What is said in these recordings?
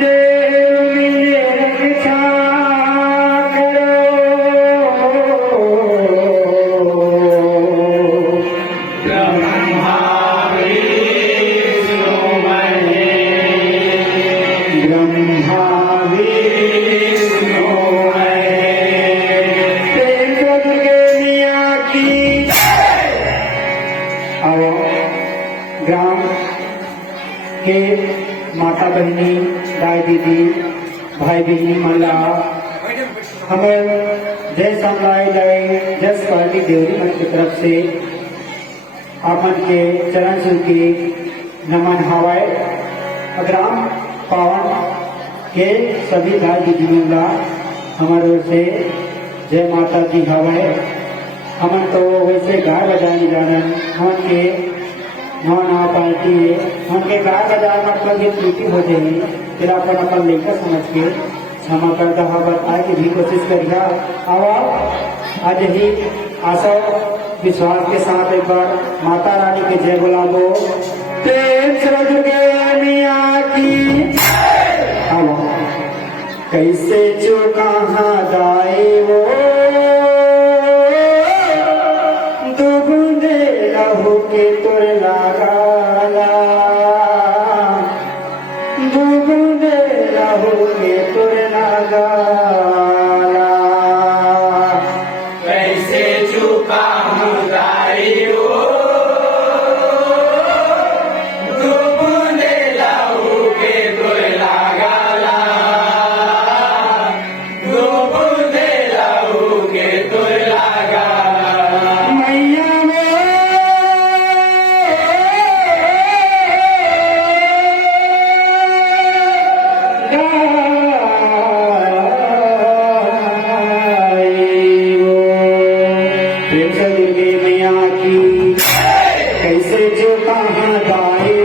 देव मिले रक्षा ग्राम के माता बहनी दाई दीदी भाई बहनी मला हमें जय समलाय जय जस पार्टी देवरी मंच की तरफ से आपन के चरण सुन के नमन हवाए ग्राम पावन के सभी दाई दीदी मला हमारे ओर से जय माता दी हवाए। हमन तो वैसे गाय बजाने जानन हम के नवा पार्टी है हमके गाय बजाए मतलब ये त्रुटि हो जाएगी फिर अपन लेकर समझ के क्षमा करता है बताए की भी कोशिश करिए। अब आज ही आशा विश्वास के साथ एक बार माता रानी के जय बोला दो प्रेम से के मियाँ की। अब कैसे जो कहाँ जाए वो दुबुंदे लहू के तुर लगाला दुबुंदे लहू के तुर लगाला कैसे चुका हूँ गाई हो दुबुंदे लहू के तुर लगाला दुबुंदे लहू के तुर लगाला मैया प्रेम से दुर्गे मैया की कैसे जो कहाँ जाए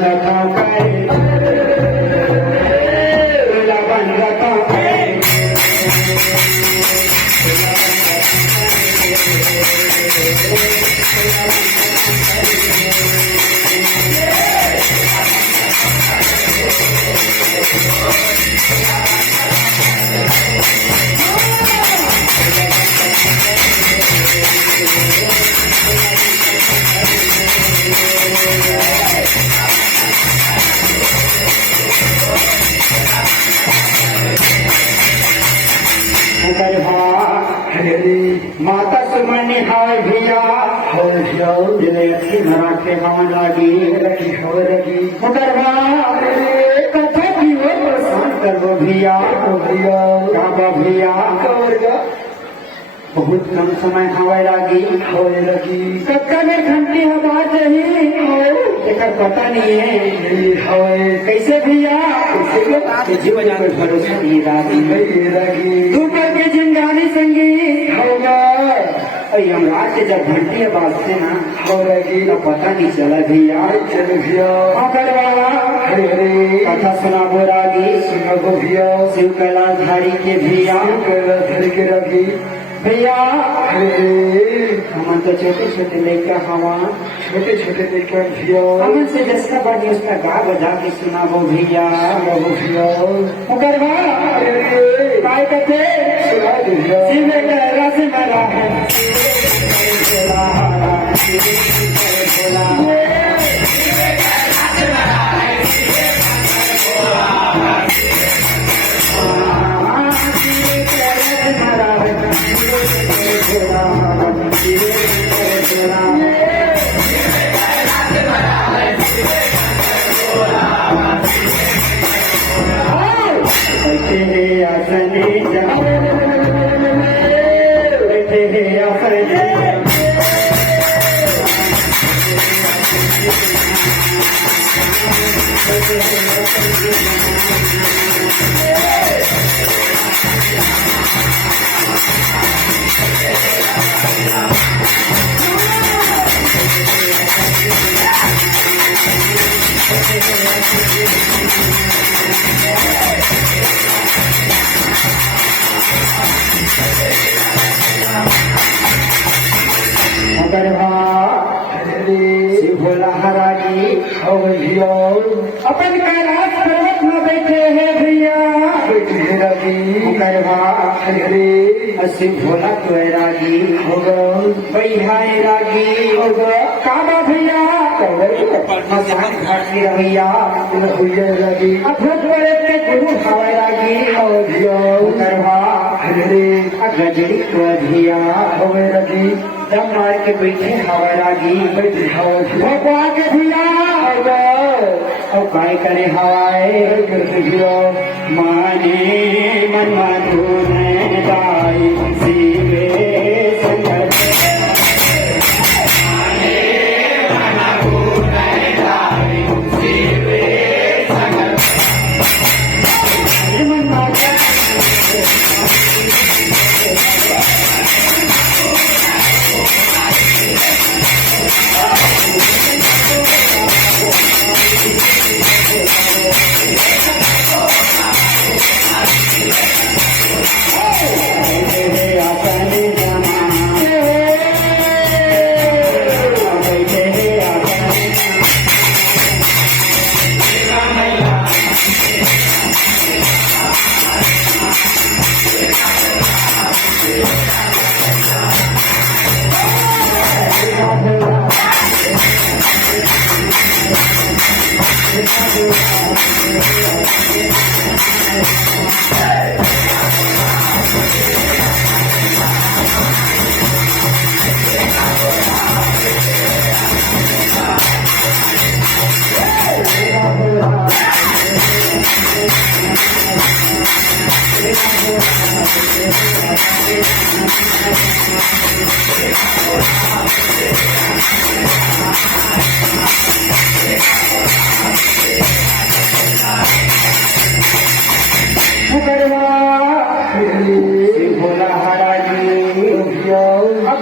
बंद था करे चूल्हा बंद था करे माता सुमन हाय भैया जिन्हें अच्छी मराठे हवन लागी रखी खबर रखी मुकरवा कथा की वो प्रसान करवो भैया काबा भैया बहुत कम समय हवाई लागी कक्का में घंटी हवा चाहिए एकर पता नहीं है कैसे भैया जीवन पर भरोसा नहीं रागी ऊपर के जिंगानी संगीत होगा यमराज के जब घंटी बाजते ना तो पता नहीं चला भैया कथा सुना बो रागी शिव कैलाश धारी के भैया भैया हम तो छोटे छोटे लेकर हवा हमन से जिसका बानी उसका गा बजा के सुना वो भैया मुकरवा काय कहते शिव कैला से मरा है भोला हराजी अपन कैलाश पर्वत में बैठे हैं भैया शिव भोला तो रागी बैहाए रागी काबा भैया मसान घाट की रवैया अद्भुत बड़े के गुरु हवाई रागी गजरी को धिया दम मार के बैठे हवा रागी भगवा के धिया और काय करे हवाए माने मन माधुन दाई शिवे संगर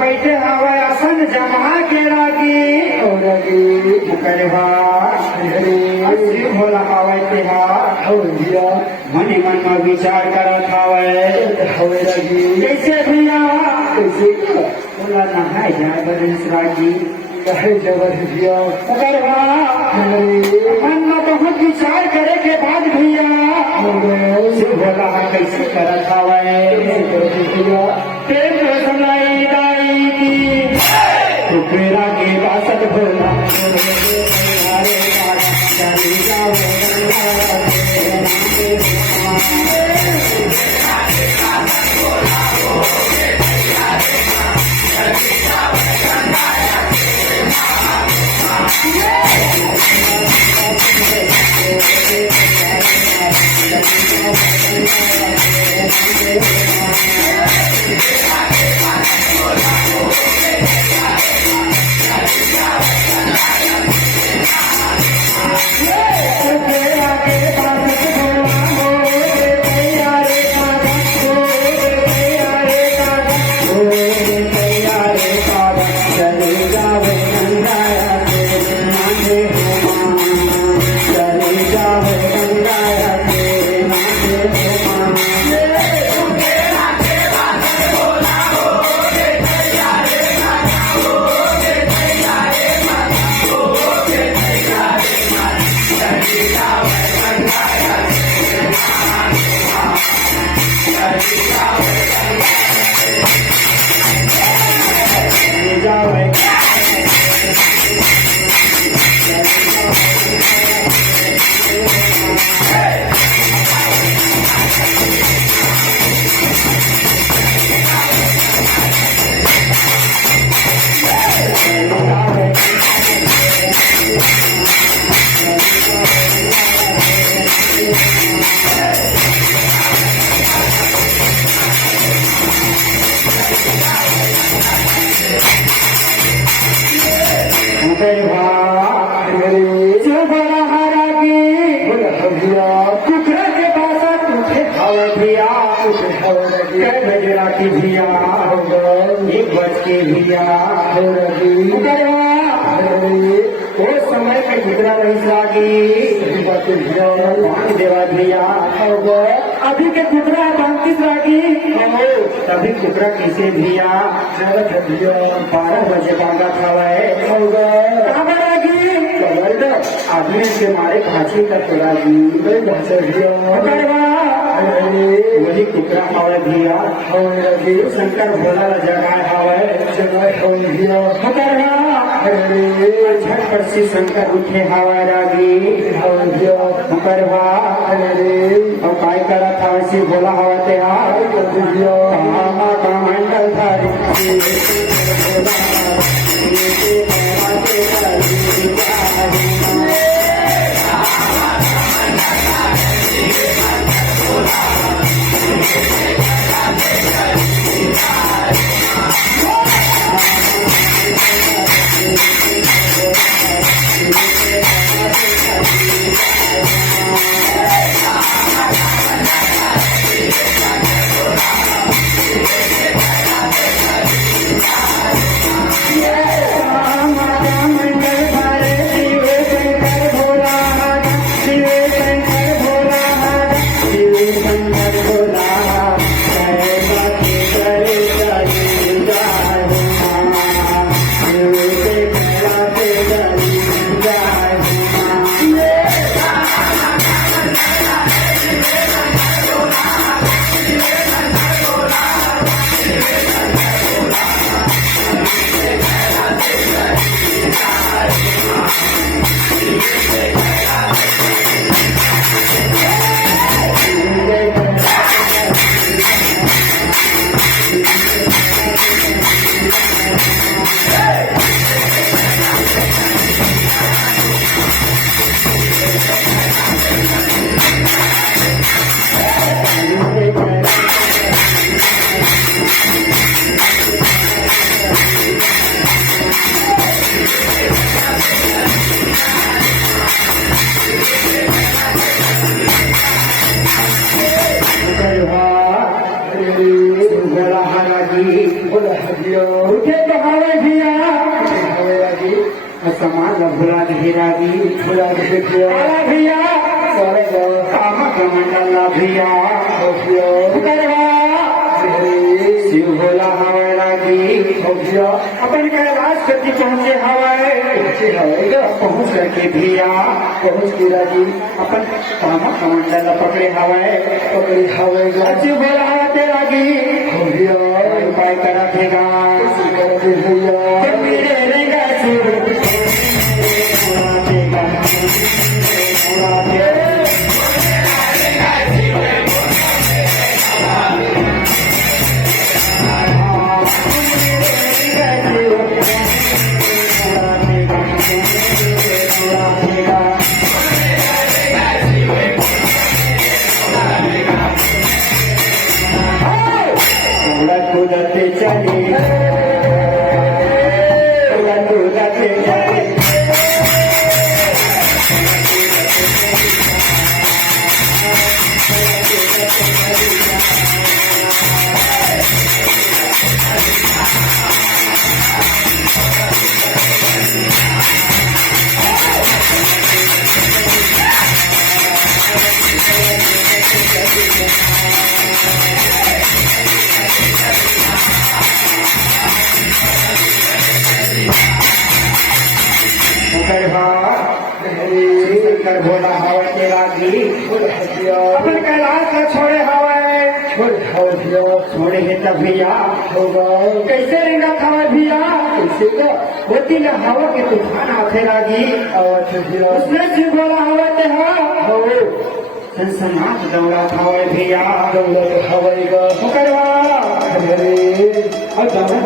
बैठे हवा आसन जमा के रागी करवा हवे भैया मन ही मन में विचार करत हवे हवे राजी कैसे भैया कैसे बोला नहाय जाए बदनसरा जी कहे जबर भैया अगर मन में बहुत विचार करे के बाद भैया शिव भोला कैसे करत हवे भैया प्रेम तो सुनाई दाई की टुकड़ा के बासत भोला हरे काला चली जाओ एक बज के भैया वो समय में गुजरा रही लागी देवा भैया अभी के कुतरा बांतिस लागी तभी कुतरा कैसे भैया 12 बजे बांगा खावे आदमी के मारे फांसी का तोड़ा वही कुतरा हवे भैया शंकर भोला जगह हवे झटपट से शंकर उठे हवा रागी करवा और काय करा था वैसे भोला हवा त्यार का मंडल धारी सामान भुला भैया करगा काम कमंडला भिया भैया करवा शिव भोला हवाई लागी भैया अपन कैलाश गति पहुँचे हवाए अच्छे हवेगा पहुँच करके भिया पहुँच के राजी अपन काम कमंडल पकड़े हवाए पकड़ी हवेगा शिव भोला हवाते लागी भैया उपाय करा देगा करते भैया मेरे रेगा शिव देगा कूदते चली कूदते चली शंकर भोला हवा के लागी अपन कैलाश का छोड़े हवाए छोड़े है तब भैया कैसे रेंगा था भैया कैसे का वो दिन हवा के तूफान आते लागी उसने शिव भोला हवा ते हो संसनाथ दौड़ा था भैया हवाई का करवा और दौड़ा